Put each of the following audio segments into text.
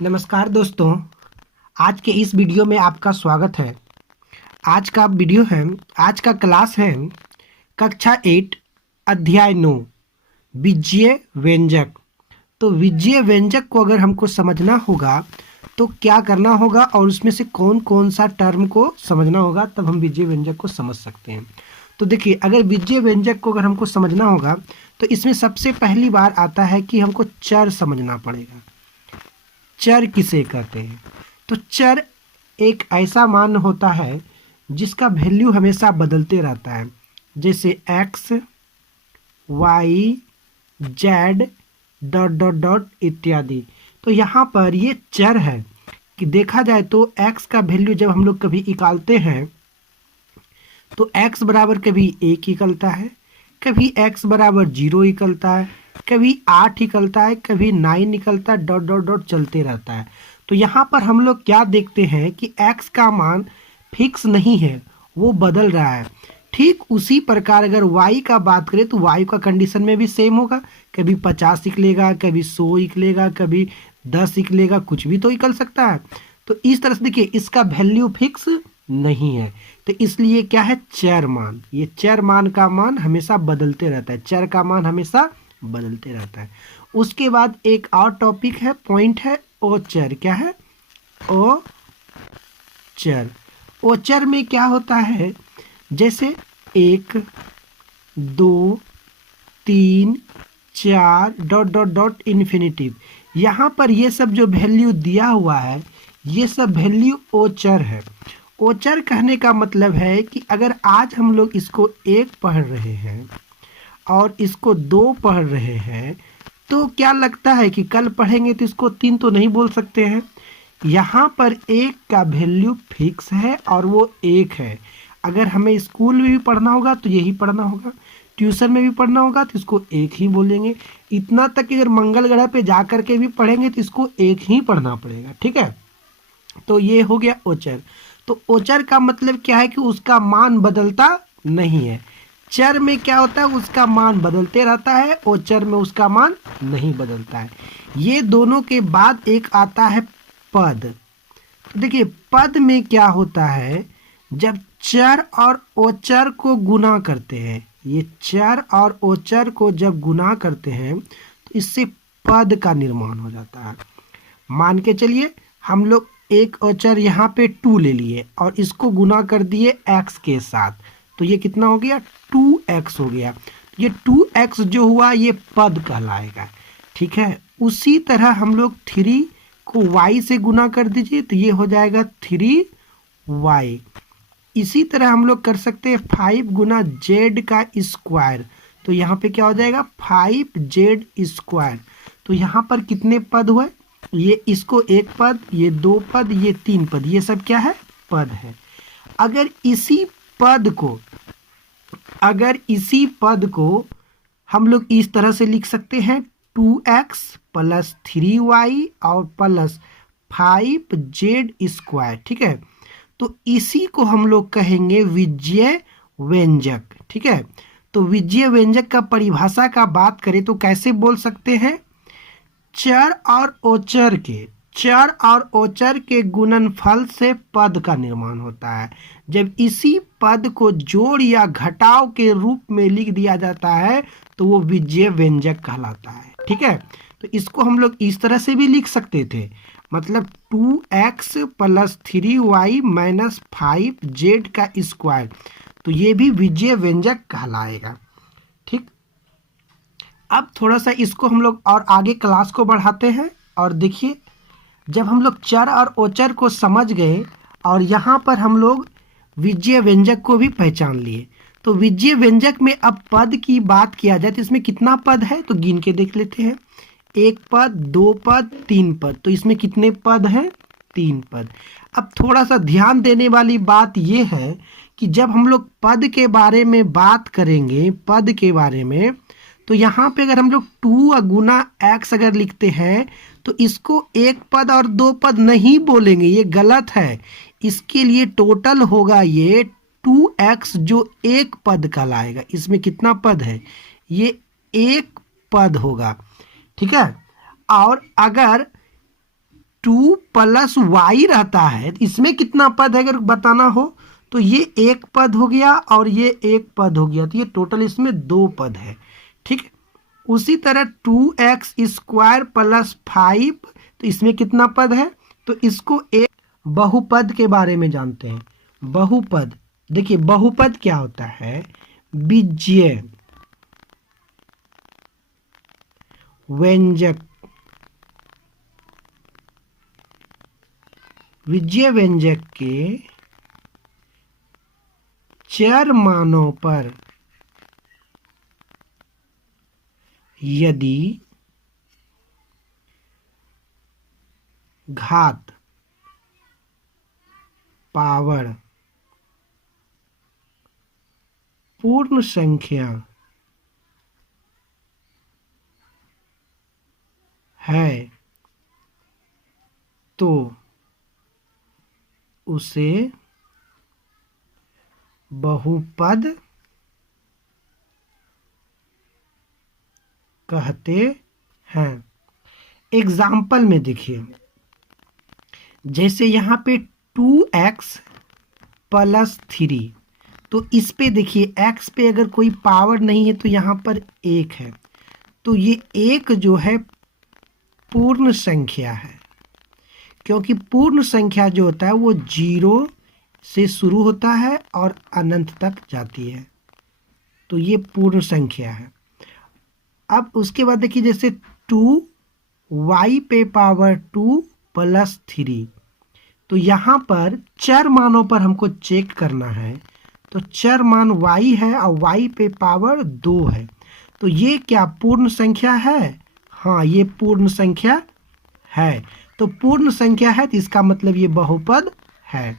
नमस्कार दोस्तों। आज के इस वीडियो में आपका स्वागत है। आज का वीडियो है, आज का क्लास है कक्षा 8 अध्याय 9 विज्ञेय व्यंजक। तो विज्ञेय व्यंजक को अगर हमको समझना होगा तो क्या करना होगा और उसमें से कौन कौन सा टर्म को समझना होगा, तब हम विज्ञेय व्यंजक को समझ सकते हैं। तो देखिए, अगर विज्ञेय व्यंजक को अगर हमको समझना होगा तो इसमें सबसे पहली बार आता है कि हमको चर समझना पड़ेगा। चर किसे कहते हैं? तो चर एक ऐसा मान होता है जिसका वैल्यू हमेशा बदलते रहता है, जैसे X, Y, Z, dot dot dot इत्यादि। तो यहाँ पर ये चर है कि देखा जाए तो एक्स का वैल्यू जब हम लोग कभी निकालते हैं तो एक्स बराबर कभी 1 निकलता है, कभी एक्स बराबर 0 निकलता है, कभी 8 निकलता है, कभी 9 निकलता है, डॉट डॉट डॉट चलते रहता है। तो यहाँ पर हम लोग क्या देखते हैं कि x का मान फिक्स नहीं है, वो बदल रहा है। ठीक उसी प्रकार अगर y का बात करें तो y का कंडीशन में भी सेम होगा, कभी 50 निकलेगा, कभी 100 निकलेगा, कभी 10 निकलेगा, कुछ भी तो निकल सकता है। तो इस तरह से देखिए, इसका वैल्यू फिक्स नहीं है, तो इसलिए क्या है, चर मान। ये चर मान का मान हमेशा बदलते रहता है, चर का मान हमेशा बदलते रहता है। उसके बाद एक और टॉपिक है, पॉइंट है ओचर। क्या है? ओचर। ओचर में क्या होता है, जैसे 1, 2, 3, 4 डॉट डॉट डॉट इन्फिनिटिव। यहाँ पर ये सब जो वैल्यू दिया हुआ है, ये सब वैल्यू ओचर है। ओचर कहने का मतलब है कि अगर आज हम लोग इसको 1 पढ़ रहे हैं और इसको 2 पढ़ रहे हैं, तो क्या लगता है कि कल पढ़ेंगे तो इसको 3 तो नहीं बोल सकते हैं। यहाँ पर 1 का वैल्यू फिक्स है और वो 1 है। अगर हमें स्कूल में भी पढ़ना होगा तो यही पढ़ना होगा, ट्यूशन में भी पढ़ना होगा तो इसको 1 ही बोलेंगे। इतना तक कि अगर मंगल ग्रह पे जा कर के भी पढ़ेंगे तो इसको 1 ही पढ़ना पड़ेगा। ठीक है, तो ये हो गया ओचर। तो ओचर का मतलब क्या है कि उसका मान बदलता नहीं है। चर में क्या होता है, उसका मान बदलते रहता है, ओचर में उसका मान नहीं बदलता है। ये दोनों के बाद एक आता है पद। तो देखिए, पद में क्या होता है, जब चर और ओचर को गुना करते हैं, ये चर और ओचर को जब गुना करते हैं तो इससे पद का निर्माण हो जाता है। मान के चलिए, हम लोग एक ओचर यहाँ पे 2 ले लिए और इसको गुना कर दिए x के साथ, तो ये कितना हो गया, 2x हो गया। ये 2x जो हुआ ये पद कहलाएगा। ठीक है, उसी तरह हम लोग 3 को y से गुना कर दीजिए तो ये हो जाएगा 3y। इसी तरह हम लोग कर सकते हैं 5 गुना z का स्क्वायर, तो यहाँ पे क्या हो जाएगा, 5z स्क्वायर। तो यहाँ पर कितने पद हुए, ये इसको 1 पद, ये 2 पद, ये 3 पद, ये सब क्या है, पद है। अगर इसी पद को हम लोग इस तरह से लिख सकते हैं, 2x प्लस 3y और प्लस 5z स्क्वायर। ठीक है, तो इसी को हम लोग कहेंगे विज्ञेय व्यंजक। ठीक है, तो विज्ञेय व्यंजक का परिभाषा का बात करें तो कैसे बोल सकते हैं, चर और ओचर के गुणनफल से पद का निर्माण होता है। जब इसी पद को जोड़ या घटाव के रूप में लिख दिया जाता है तो वो विज्ञेय व्यंजक कहलाता है। ठीक है, तो इसको हम लोग इस तरह से भी लिख सकते थे, मतलब 2x plus 3y minus 5z का स्क्वायर, तो ये भी विज्ञेय व्यंजक कहलाएगा। ठीक, अब थोड़ा सा इसको हम लोग और आगे क्लास को बढ़ाते हैं। और देखिए, जब हम लोग चर और ओचर को समझ गए और यहाँ पर हम लोग विज्ञेय व्यंजक को भी पहचान लिए, तो विज्ञेय व्यंजक में अब पद की बात किया जाए तो इसमें कितना पद है, तो गिन के देख लेते हैं। 1 पद, 2 पद, 3 पद, तो इसमें कितने पद हैं, 3 पद। अब थोड़ा सा ध्यान देने वाली बात यह है कि जब हम लोग पद के बारे में बात करेंगे, पद के बारे में, तो यहाँ पे अगर हम लोग 2 गुना x अगर लिखते हैं तो इसको 1 पद और 2 पद नहीं बोलेंगे, ये गलत है। इसके लिए टोटल होगा ये 2x जो 1 पद कहलाएगा। इसमें कितना पद है, ये 1 पद होगा। ठीक है, और अगर 2 प्लस वाई रहता है, इसमें कितना पद है अगर बताना हो तो ये एक पद हो गया और ये एक पद हो गया, तो ये टोटल इसमें 2 पद है। ठीक है, उसी तरह 2x स्क्वायर प्लस 5, तो इसमें कितना पद है, तो इसको एक बहुपद के बारे में जानते हैं। बहुपद, देखिए बहुपद क्या होता है, बीजीय व्यंजक, बीजीय व्यंजक के चर मानों पर यदि घात पावर पूर्ण संख्या है तो उसे बहुपद कहते हैं। एग्जाम्पल में देखिए, जैसे यहाँ पे 2x प्लस 3, तो इस पे देखिए x पे अगर कोई पावर नहीं है तो यहाँ पर 1 है, तो ये 1 जो है पूर्ण संख्या है, क्योंकि पूर्ण संख्या जो होता है वो 0 से शुरू होता है और अनंत तक जाती है, तो ये पूर्ण संख्या है। अब उसके बाद देखिए जैसे 2y पे पावर 2 प्लस 3, तो यहाँ पर चर मानों पर हमको चेक करना है, तो चर मान y है और y पे पावर 2 है, तो ये क्या पूर्ण संख्या है, हाँ ये पूर्ण संख्या है, तो पूर्ण संख्या है तो इसका मतलब ये बहुपद है।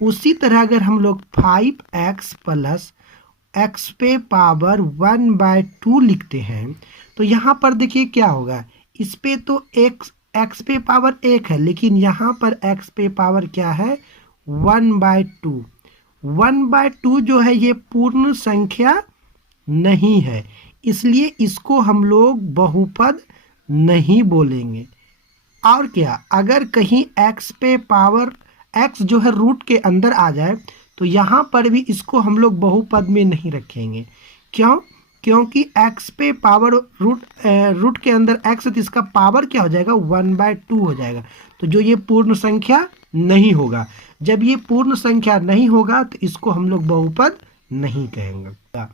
उसी तरह अगर हम लोग 5x प्लस x पे पावर 1/2 लिखते हैं, तो यहाँ पर देखिए क्या होगा, इस पे तो x पे पावर 1 है, लेकिन यहाँ पर x पे पावर क्या है 1/2। 1/2 जो है ये पूर्ण संख्या नहीं है, इसलिए इसको हम लोग बहुपद नहीं बोलेंगे। और क्या, अगर कहीं x पे पावर x जो है रूट के अंदर आ जाए तो यहाँ पर भी इसको हम लोग बहुपद में नहीं रखेंगे। क्यों, क्योंकि x पे पावर रूट के अंदर x है तो इसका पावर क्या हो जाएगा 1/2 हो जाएगा, तो जो ये पूर्ण संख्या नहीं होगा। जब ये पूर्ण संख्या नहीं होगा तो इसको हम लोग बहुपद नहीं कहेंगे।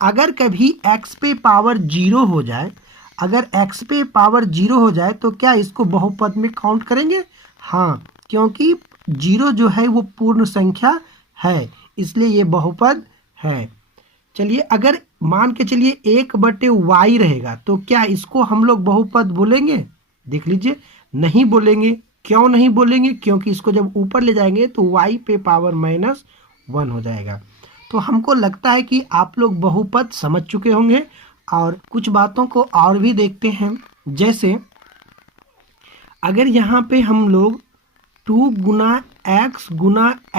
अगर कभी x पे पावर 0 हो जाए, अगर x पे पावर 0 हो जाए तो क्या इसको बहुपद में काउंट करेंगे, हाँ, क्योंकि 0 जो है वो पूर्ण संख्या है, इसलिए ये बहुपद है। चलिए अगर मान के चलिए 1/y रहेगा तो क्या इसको हम लोग बहुपद बोलेंगे, देख लीजिए नहीं बोलेंगे। क्यों नहीं बोलेंगे, क्योंकि इसको जब ऊपर ले जाएंगे तो y पे पावर -1 हो जाएगा। तो हमको लगता है कि आप लोग बहुपद समझ चुके होंगे, और कुछ बातों को और भी देखते हैं। जैसे अगर यहाँ पे हम लोग 2 गुना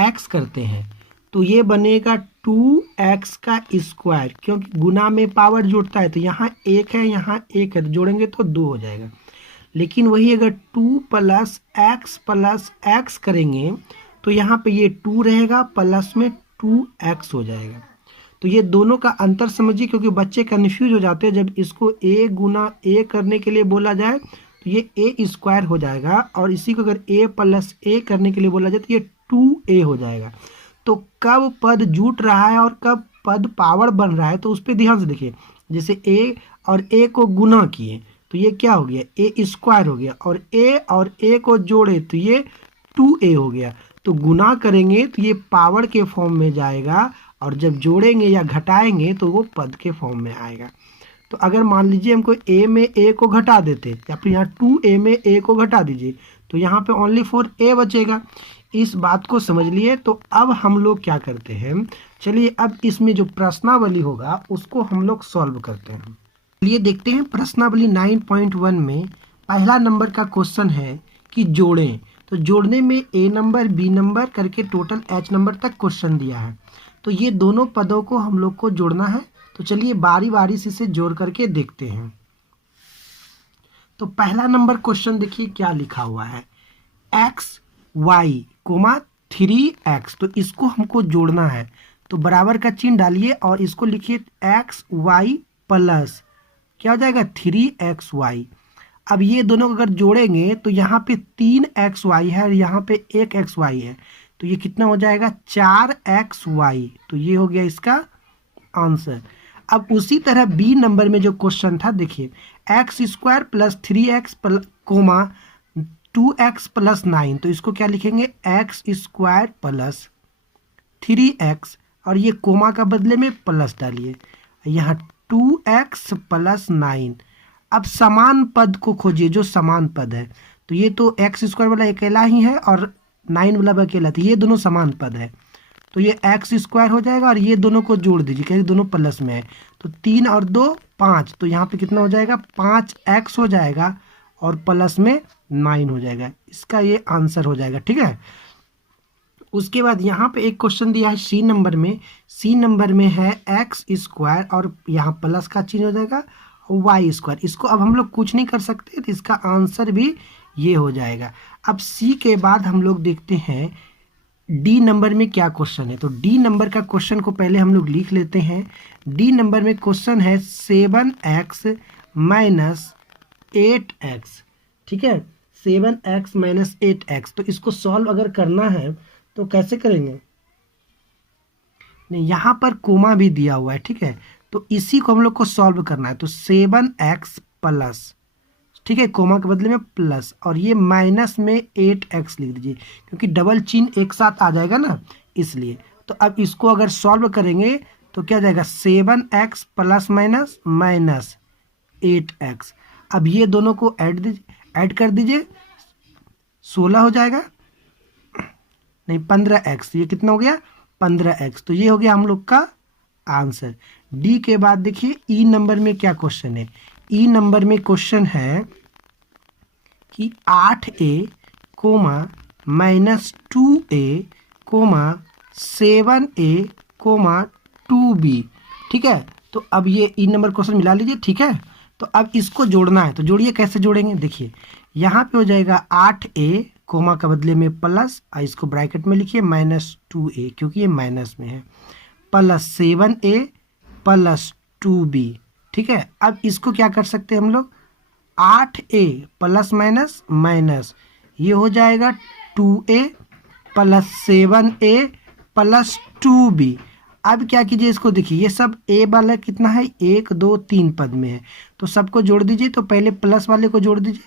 x करते हैं तो ये बनेगा 2x का स्क्वायर, क्योंकि गुना में पावर जुड़ता है, तो यहाँ 1 है यहाँ 1 है, तो जोड़ेंगे तो 2 हो जाएगा। लेकिन वही अगर 2 प्लस x करेंगे तो यहाँ पे ये 2 रहेगा, प्लस में 2x हो जाएगा। तो ये दोनों का अंतर समझिए, क्योंकि बच्चे कंफ्यूज हो जाते हैं। जब इसको a गुना a करने के लिए बोला जाए तो ये a स्क्वायर हो जाएगा, और इसी को अगर a प्लस a करने के लिए बोला जाए तो ये 2a हो जाएगा। तो कब पद जुट रहा है और कब पद पावर बन रहा है, तो उस पर ध्यान से देखिए। जैसे a और a को गुना किए तो ये क्या हो गया, a स्क्वायर हो गया, और a को जोड़े तो ये 2a हो गया। तो गुना करेंगे तो ये पावर के फॉर्म में जाएगा, और जब जोड़ेंगे या घटाएंगे तो वो पद के फॉर्म में आएगा। तो अगर मान लीजिए हमको a में a को घटा देते, या फिर यहाँ 2a में a को घटा दीजिए, तो यहाँ पे ओनली 4a बचेगा। इस बात को समझ लिए। तो अब हम लोग क्या करते हैं, चलिए अब इसमें जो प्रश्नावली होगा उसको हम लोग सॉल्व करते हैं। चलिए देखते हैं प्रश्नावली 9.1 में पहला नंबर का क्वेश्चन है कि जोड़ें। तो जोड़ने में a नंबर b नंबर करके टोटल h नंबर तक क्वेश्चन दिया है, तो ये दोनों पदों को हम लोग को जोड़ना है। तो चलिए बारी बारी से इसे जोड़ करके देखते हैं। तो पहला नंबर क्वेश्चन देखिए क्या लिखा हुआ है, एक्स वाई कोमा 3x, तो इसको हमको जोड़ना है। तो बराबर का चिन्ह डालिए और इसको लिखिए एक्स वाई प्लस क्या हो जाएगा 3xy। अब ये दोनों को अगर जोड़ेंगे तो यहाँ पे 3xy है और यहाँ पे 1xy है, तो ये कितना हो जाएगा 4xy। तो ये हो गया इसका आंसर। अब उसी तरह बी नंबर में जो क्वेश्चन था देखिए, x² plus 3x coma 2x plus 9, तो इसको क्या लिखेंगे x² प्लस 3x और ये कोमा का बदले में प्लस डालिए, यहाँ 2x प्लस 9। अब समान पद को खोजिए जो समान पद है, तो ये तो x² वाला अकेला ही है और 9 वाला भी अकेला, तो ये दोनों समान पद है, तो ये x² हो जाएगा और ये दोनों को जोड़ दीजिए क्योंकि दोनों प्लस में है, तो 3 और 2 5, तो यहाँ पे कितना हो जाएगा 5x हो जाएगा और प्लस में 9 हो जाएगा। इसका ये आंसर हो जाएगा, ठीक है। उसके बाद यहाँ पे एक क्वेश्चन दिया है सी नंबर में, सी नंबर में है x² और यहाँ प्लस का चिन्ह हो जाएगा y²। इसको अब हम लोग कुछ नहीं कर सकते, तो इसका आंसर भी ये हो जाएगा। अब सी के बाद हम लोग देखते हैं डी नंबर में क्या क्वेश्चन है। तो डी नंबर का क्वेश्चन को पहले हम लोग लिख लेते हैं। डी नंबर में क्वेश्चन है 7x माइनस 8x, ठीक है, 7x माइनस 8x। तो इसको सॉल्व अगर करना है तो कैसे करेंगे, नहीं यहाँ पर कोमा भी दिया हुआ है, ठीक है, तो इसी को हम लोग को सॉल्व करना है। तो 7x प्लस, ठीक है, कोमा के बदले में प्लस और ये माइनस में 8x लिख दीजिए क्योंकि डबल चिन्ह एक साथ आ जाएगा ना, इसलिए। तो अब इसको अगर सॉल्व करेंगे तो क्या जाएगा 7x plus minus minus 8x। अब ये दोनों को ऐड कर दीजिए, 16 हो जाएगा, नहीं 15x, ये कितना हो गया 15x। तो ये हो गया हम लोग का आंसर। डी के बाद देखिए ई नंबर में क्या क्वेश्चन है। ई नंबर में क्वेश्चन है कि 8a comma minus 2a coma 7a coma 2b, ठीक है। तो अब ये ई नंबर क्वेश्चन मिला लीजिए, ठीक है। तो अब इसको जोड़ना है, तो जोड़िए, कैसे जोड़ेंगे देखिए, यहाँ पे हो जाएगा 8a कोमा का बदले में प्लस, इसको ब्रैकेट में लिखिए माइनस 2a क्योंकि ये माइनस में है, प्लस 7a प्लस 2b, ठीक है। अब इसको क्या कर सकते हैं हम लोग, 8a प्लस माइनस माइनस, ये हो जाएगा 2a plus 7a plus 2b। अब क्या कीजिए, इसको देखिए, ये सब a वाला कितना है 1 2 3 पद में है, तो सबको जोड़ दीजिए। तो पहले प्लस वाले को जोड़ दीजिए,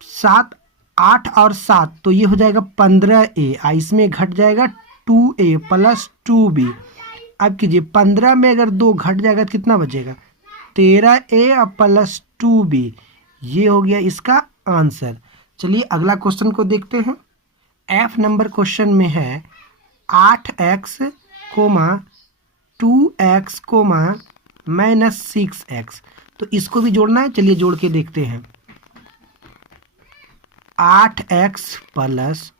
7 8 और 7, तो ये हो जाएगा 15a, इसमें घट जाएगा 2a प्लस 2b। अब कीजिए 15 में अगर 2 घट जाएगा तो कितना बचेगा 13a प्लस 2b, ये हो गया इसका आंसर। चलिए अगला क्वेश्चन को देखते हैं। एफ नंबर क्वेश्चन में है 8x coma 2x comma minus 6x, तो इसको भी जोड़ना है। चलिए जोड़ के देखते हैं। 8x प्लस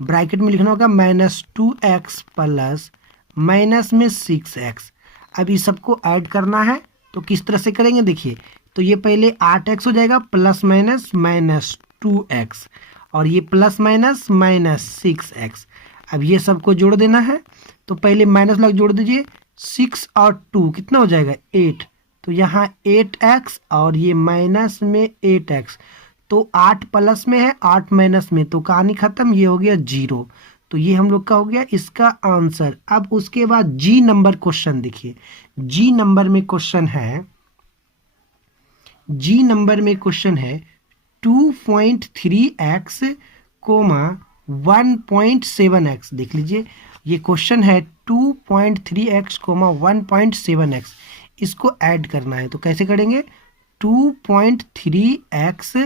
ब्रैकेट में लिखना होगा माइनस 2x प्लस माइनस में 6x। अब इस सबको ऐड करना है, तो किस तरह से करेंगे देखिए, तो ये पहले 8x हो जाएगा प्लस माइनस माइनस 2x और ये प्लस माइनस माइनस 6x। अब ये सबको जोड़ देना है, तो पहले माइनस लग जोड़ दीजिए, 6 और 2 कितना हो जाएगा 8, तो यहाँ 8x और ये माइनस में 8x, तो 8 प्लस में है 8 माइनस में, तो कहानी खत्म, ये हो गया 0। तो ये हम लोग का हो गया इसका आंसर। अब उसके बाद जी नंबर क्वेश्चन देखिए। जी नंबर में क्वेश्चन है, जी नंबर में क्वेश्चन है 2.3x कोमा 1.7x। देख लीजिए, ये क्वेश्चन है 2.3x कोमा 1.7x, इसको ऐड करना है। तो कैसे करेंगे, 2.3x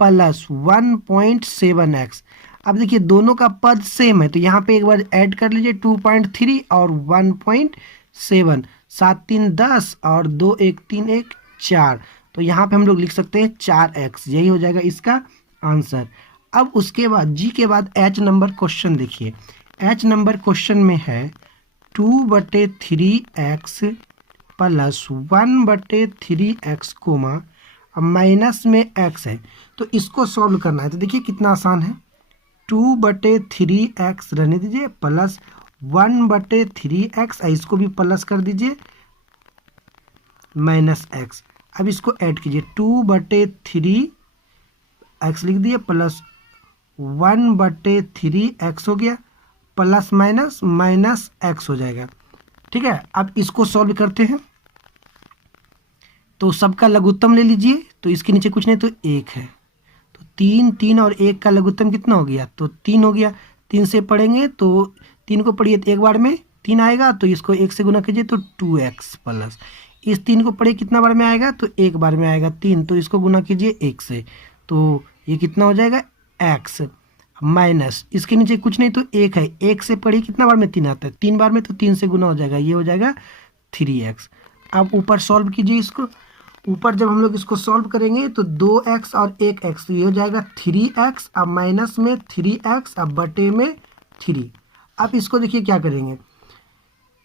प्लस 1.7x। अब देखिए दोनों का पद सेम है, तो यहाँ पे एक बार ऐड कर लीजिए 2.3 और 1.7, 7 3 10 और 2 1 3 1 4, तो यहाँ पे हम लोग लिख सकते हैं 4x, यही हो जाएगा इसका आंसर। अब उसके बाद जी के बाद एच नंबर क्वेश्चन देखिए। एच नंबर क्वेश्चन में है 2/3x plus 1/3x comma minus में x है, तो इसको सॉल्व करना है। तो देखिए कितना आसान है, 2/3x रहने दीजिए प्लस 1/3x, इसको भी प्लस कर दीजिए माइनस x। अब इसको ऐड कीजिए 2/3x लिख दिए प्लस 1/3x हो गया प्लस माइनस माइनस x हो जाएगा। ठीक है, अब इसको सॉल्व करते हैं। तो सबका लघुत्तम ले लीजिए, तो इसके नीचे कुछ नहीं तो 1 है, तो 3 और 1 का लघुत्तम कितना हो गया, तो 3 हो गया। 3 से पढ़ेंगे तो 3 को पढ़िए तो एक बार में 3 आएगा, तो इसको 1 से गुना कीजिए तो 2x प्लस इस 3 को पढ़िए कितना बार में आएगा, तो एक बार में आएगा 3, तो इसको गुना कीजिए 1 से, तो ये कितना हो जाएगा x माइनस इसके नीचे कुछ नहीं तो 1 है, 1 से पढ़िए कितना बार में 3 आता है, 3 बार में, तो 3 से गुना हो जाएगा, ये हो जाएगा 3x। अब ऊपर सॉल्व कीजिए इसको। ऊपर जब हम लोग इसको सॉल्व करेंगे तो 2x और 1x, तो ये हो जाएगा 3x, अब माइनस में 3x, अब बटे में 3। अब इसको देखिए क्या करेंगे,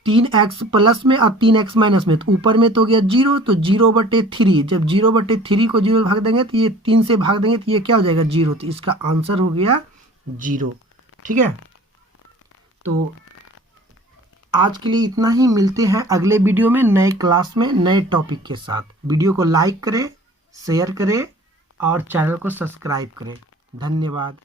3x प्लस में और 3x माइनस में, तो ऊपर में तो हो गया 0, तो 0/3, जब 0/3 को 0 भाग देंगे तो ये 3 से भाग देंगे तो ये क्या हो जाएगा 0, तो इसका आंसर हो गया 0। ठीक है, तो आज के लिए इतना ही, मिलते हैं अगले वीडियो में नए क्लास में नए टॉपिक के साथ। वीडियो को लाइक करें, शेयर करें और चैनल को सब्सक्राइब करें। धन्यवाद।